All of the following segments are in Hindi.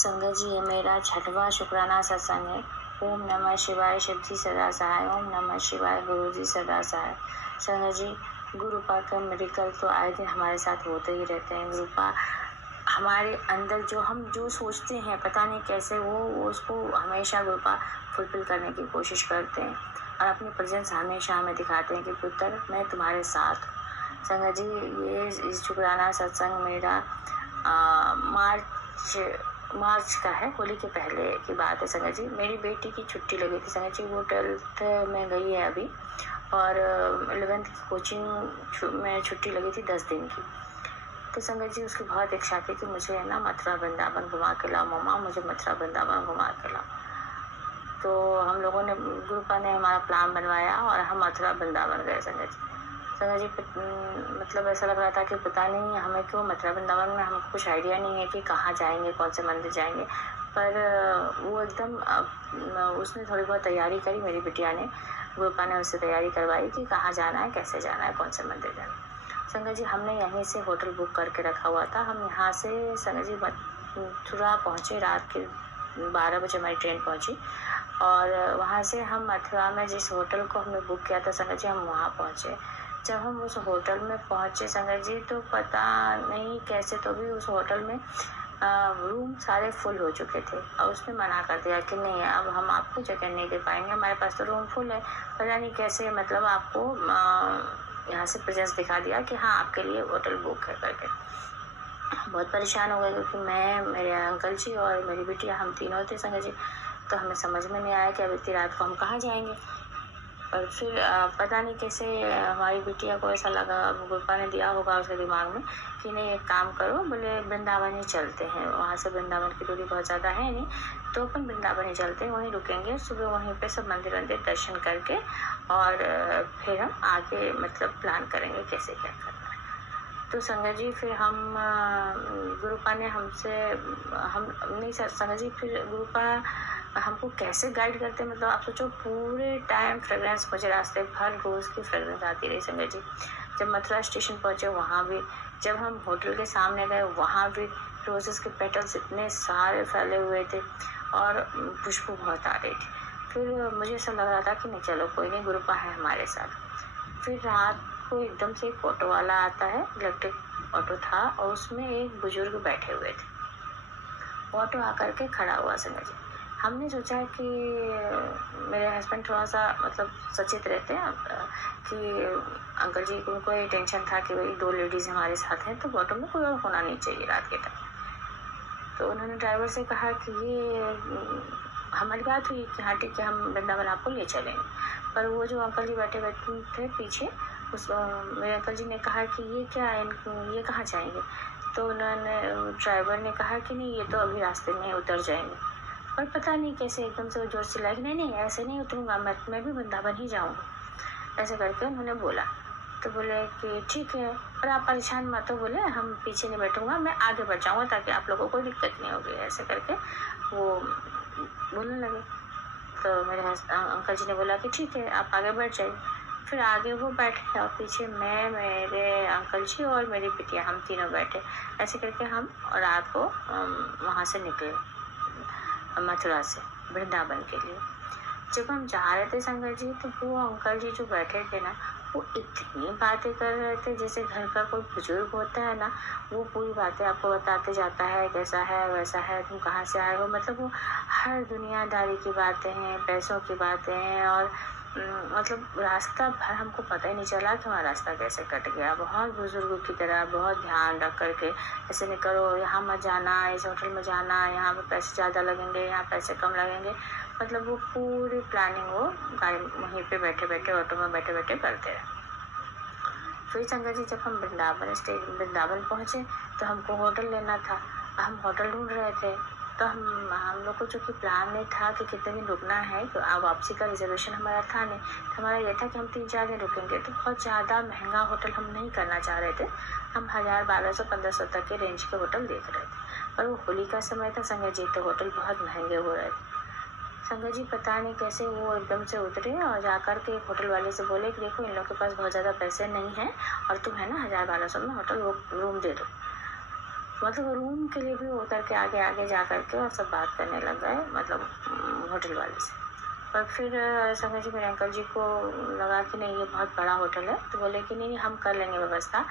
संगत जी, ये मेरा छठवां शुक्राना सत्संग है। ओम नमः शिवाय, शिव जी सदा सहाय। ओम नमः शिवाय, गुरु जी सदा सहाय। संगत जी, गुरुपा का मेडिकल तो आए दिन हमारे साथ होते ही रहते हैं। गुरुपा हमारे अंदर जो हम जो सोचते हैं, पता नहीं कैसे वो उसको हमेशा गुरुपा फुलफिल करने की कोशिश करते हैं और अपनी प्रेजेंस हमेशा हमें दिखाते हैं कि पुत्र मैं तुम्हारे साथ हूँ। संगत जी, ये शुक्राना सत्संग मेरा मार्च का है, होली के पहले की बात है। संगत जी, मेरी बेटी की छुट्टी लगी थी। संगत जी, वो 12th में गई है अभी और 11th की कोचिंग में छुट्टी लगी थी 10 दिन की। तो संगत जी, उसकी बहुत इच्छा थी कि मुझे है ना मथुरा वृंदावन घुमा के लाओ, मम्मा मुझे मथुरा वृंदावन घुमा के लाओ। तो हम लोगों ने, ग्रुपा ने हमारा प्लान बनवाया और हम मथुरा वृंदावन गए। संगत जी, मतलब ऐसा लग रहा था कि पता नहीं हमें क्यों मथुरा वृंदावन में हमको कुछ आइडिया नहीं है कि कहाँ जाएंगे, कौन से मंदिर जाएंगे। पर वो एकदम उसने थोड़ी बहुत तैयारी करी, मेरी बिटिया ने, ग्रुपा ने उससे तैयारी करवाई कि कहाँ जाना है, कैसे जाना है, कौन से मंदिर जाना है। संगत जी, हमने यहीं से होटल बुक करके रखा हुआ था। हम यहाँ से संगत जी मथुरा पहुँचे, रात के 12 बजे हमारी ट्रेन पहुँची और वहाँ से हम मथुरा में जिस होटल को हमने बुक किया था संगत जी, हम वहाँ पहुँचे। जब हम उस होटल में पहुँचे संगत जी, तो पता नहीं कैसे तो भी उस होटल में रूम सारे फुल हो चुके थे और उसने मना कर दिया कि नहीं, अब हम आपको जगह नहीं दे पाएंगे, हमारे पास तो रूम फुल है। पता नहीं कैसे, मतलब आपको यहाँ से प्रेजेंस दिखा दिया कि हाँ आपके लिए होटल बुक है करके। बहुत परेशान हो गए क्योंकि मैं, मेरे अंकल जी और मेरी बिटिया, हम तीनों थे संगत जी। तो हमें समझ में नहीं आया कि अब इतनी रात को हम कहाँ जाएंगे। और फिर पता नहीं कैसे हमारी बिटिया को ऐसा लगा, गुरुपा ने दिया होगा उसके दिमाग में कि नहीं एक काम करो, बोले वृंदावन ही चलते हैं, वहाँ से वृंदावन की दूरी बहुत ज़्यादा है नहीं, तो अपन वृंदावन ही चलते हैं, वहीं रुकेंगे, सुबह वहीं पे सब मंदिर वंदिर दर्शन करके और फिर हम आगे मतलब प्लान करेंगे कैसे क्या करना है। तो संगत जी, फिर हम गुरुपा ने हमसे, हम नहीं संगत जी, फिर गुरुपा हमको कैसे गाइड करते, मतलब आप सोचो पूरे टाइम फ्रेग्रेंस, मुझे रास्ते भर रोज की फ्रेग्रेंस आती रही संगत जी। जब मथुरा स्टेशन पहुंचे वहाँ भी, जब हम होटल के सामने गए वहाँ भी रोजेस के पेटल्स इतने सारे फैले हुए थे और खुशबू बहुत आ रही थी। फिर मुझे ऐसा लग रहा था कि नहीं चलो कोई नहीं, गुरुपा है हमारे साथ। फिर रात को एकदम से एक ऑटो वाला आता है, इलेक्ट्रिक ऑटो था और उसमें एक बुजुर्ग बैठे हुए थे। ऑटो आकर के खड़ा हुआ संगत जी। हमने सोचा कि मेरे हस्बैंड थोड़ा सा मतलब सचेत रहते हैं कि अंकल जी को कोई टेंशन था कि भाई 2 लेडीज हमारे साथ हैं तो ऑटो में कोई और होना नहीं चाहिए रात के टाइम। तो उन्होंने ड्राइवर से कहा कि ये हमारी बात हुई कि हाँ ठीक है, हम वृंदावन आपको ले चलेंगे। पर वो जो अंकल जी बैठे बैठे थे पीछे, उस मेरे अंकल जी ने कहा कि ये क्या है, ये कहाँ जाएंगे। तो उन्होंने, ड्राइवर ने कहा कि नहीं ये तो अभी रास्ते में उतर जाएंगे। और पता नहीं कैसे एकदम से वो जोर से लगा, नहीं नहीं ऐसे नहीं उतरूंगा, मैं भी वृंदावन ही जाऊँगा, ऐसे करके उन्होंने बोला। तो बोले कि ठीक है, पर आप परेशान मत हो, बोले हम पीछे नहीं बैठूंगा, मैं आगे बढ़ जाऊँगा ताकि आप लोगों को कोई दिक्कत नहीं होगी, ऐसे करके वो बोलने लगे। तो मेरे अंकल जी ने बोला कि ठीक है आप आगे बढ़ जाइए। फिर आगे वो बैठे और पीछे मैं, मेरे अंकल जी और मेरी बिटिया, हम तीनों बैठे। ऐसे करके हम रात को वहाँ से निकले मथुरा से वृंदावन के लिए। जब हम जा रहे थे संगत जी, तो वो अंकल जी जो बैठे थे ना, वो इतनी बातें कर रहे थे जैसे घर का कोई बुजुर्ग होता है ना, वो पूरी बातें आपको बताते जाता है, कैसा है वैसा है, तुम कहाँ से आए हो, मतलब वो हर दुनियादारी की बातें हैं, पैसों की बातें हैं और मतलब रास्ता भर हमको पता ही नहीं चला कि हमारा रास्ता कैसे कट गया। बहुत बुजुर्गों की तरह बहुत ध्यान रख करके, ऐसे नहीं करो, यहाँ मत जाना, इस होटल में जाना, यहाँ पे पैसे ज़्यादा लगेंगे, यहाँ पैसे कम लगेंगे, मतलब वो पूरी प्लानिंग वो गाड़ी वहीं पे बैठे बैठे, ऑटो में बैठे बैठे करते रहे। फिर संगत जी, जब हम वृंदावन पहुँचे तो हमको होटल लेना था। हम होटल ढूंढ रहे थे तो हम लोग को चूँकि प्लान नहीं था कि कितने दिन रुकना है, तो वापसी का रिजर्वेशन हमारा था नहीं, तो हमारा ये था कि हम 3-4 दिन रुकेंगे। तो बहुत ज़्यादा महंगा होटल हम नहीं करना चाह रहे थे, हम 1000, 1200, 1500 तक के रेंज के होटल देख रहे थे। पर वो होली का समय था संगत जी, तो होटल बहुत महंगे हो रहे थे। संगत जी, पता नहीं कैसे वो एकदम से उतरे और जाकर के एक होटल वाले से बोले कि देखो इन लोग के पास बहुत ज़्यादा पैसे नहीं हैं और तुम है ना 1000-1200 में होटल रूम दे दो। मतलब रूम के लिए भी उतर के आगे आगे जा करके और सब बात करने लग गए, मतलब होटल वाले से। और फिर संजय जी मेरे अंकल जी को लगा कि नहीं ये बहुत बड़ा होटल है, तो बोले कि नहीं हम कर लेंगे व्यवस्था,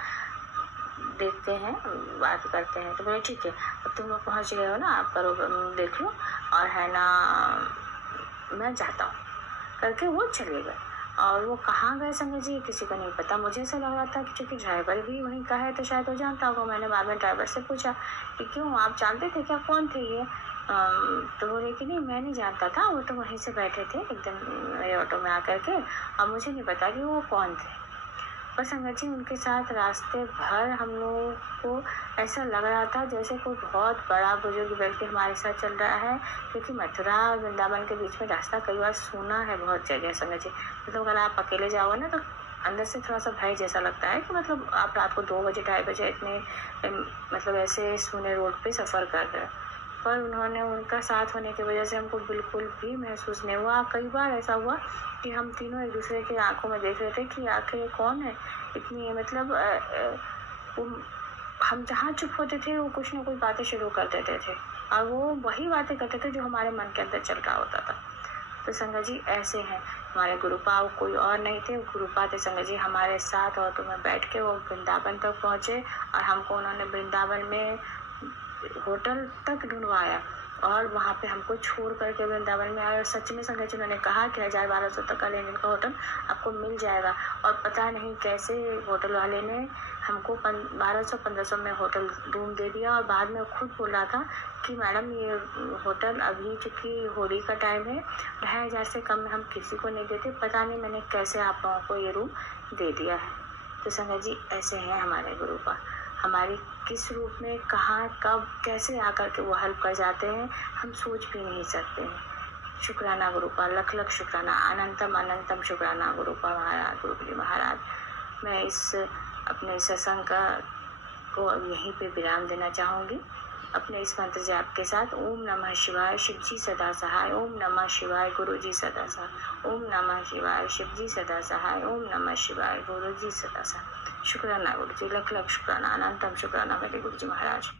देखते हैं, बात करते हैं। तो बोले ठीक है, अब तुम लोग पहुँच गए हो ना, आप करो, देख लो, और है ना मैं जाता हूँ करके वो चले गए। और वो कहाँ गए संजय जी किसी को नहीं पता। मुझे ऐसा लग रहा था कि क्योंकि ड्राइवर भी वहीं का है तो शायद वो जानता होगा। मैंने बाद में ड्राइवर से पूछा कि क्यों, आप जानते थे क्या, कौन थे ये? तो बोले कि नहीं मैं नहीं जानता था, वो तो वहीं से बैठे थे एकदम मेरे ऑटो में आकर के, और मुझे नहीं पता कि वो कौन थे। और संगत जी उनके साथ रास्ते भर हम लोगों को ऐसा लग रहा था जैसे कोई बहुत बड़ा बुजुर्ग व्यक्ति हमारे साथ चल रहा है, क्योंकि मथुरा और वृंदावन के बीच में रास्ता कई बार सूना है बहुत जगह संगत जी। मतलब अगर आप अकेले जाओगे ना तो अंदर से थोड़ा सा भय जैसा लगता है कि मतलब आप रात को 2 बजे 2:30 बजे इतने मतलब ऐसे सूने रोड पे सफ़र कर रहे हैं। पर उन्होंने, उनका साथ होने की वजह से हमको बिल्कुल भी महसूस नहीं हुआ। कई बार ऐसा हुआ कि हम तीनों एक दूसरे की आंखों में देख रहे थे कि आखिर ये कौन है इतनी, मतलब हम जहाँ चुप होते थे वो कुछ ना कुछ बातें शुरू कर देते थे, और वो वही बातें करते थे जो हमारे मन के अंदर चल रहा होता था। तो संगत जी ऐसे हैं हमारे गुरुपा, कोई और नहीं थे, गुरुपा थे संगत जी हमारे साथ। और तो मैं बैठ के वो वृंदावन तक पहुँचे, और हमको उन्होंने वृंदावन में होटल तक ढूंढवाया, और वहाँ पे हमको छोड़ करके वृंदावन में आए। और सच में संगत जी उन्होंने कहा कि 1000-1200 तक का लेने का होटल आपको मिल जाएगा। और पता नहीं कैसे होटल वाले ने हमको 1200-1500 में होटल रूम दे दिया। और बाद में खुद बोल रहा था कि मैडम ये होटल अभी चूँकि होली का टाइम है, 2500 से कम में हम किसी को नहीं देते, पता नहीं मैंने कैसे आप लोगों को ये रूम दे दिया है। तो संगत जी ऐसे हैं हमारे गुरुपा, हमारी किस रूप में, कहाँ, कब, कैसे आकर के वो हेल्प कर जाते हैं हम सोच भी नहीं सकते हैं। शुक्राना गुरुपा, लख लख शुक्राना, अनंतम अनंतम शुक्राना गुरुपा महाराज, गुरुजी महाराज। मैं इस अपने सत्संग का को यहीं पे विराम देना चाहूँगी अपने इस मंत्र जाप के साथ। ओम नमः शिवाय, शिव जी सदा सहाय। ओम नमः शिवाय, गुरु जी सदा सहाय। ओम नमः शिवाय, शिव जी सदा सहाय। ओम नमः शिवाय, गुरु जी सदा सहाय। शुक्राना गुरु जी, लख लख शुक्राना, अनंतम शुक्राना मेरे गुरु जी महाराज।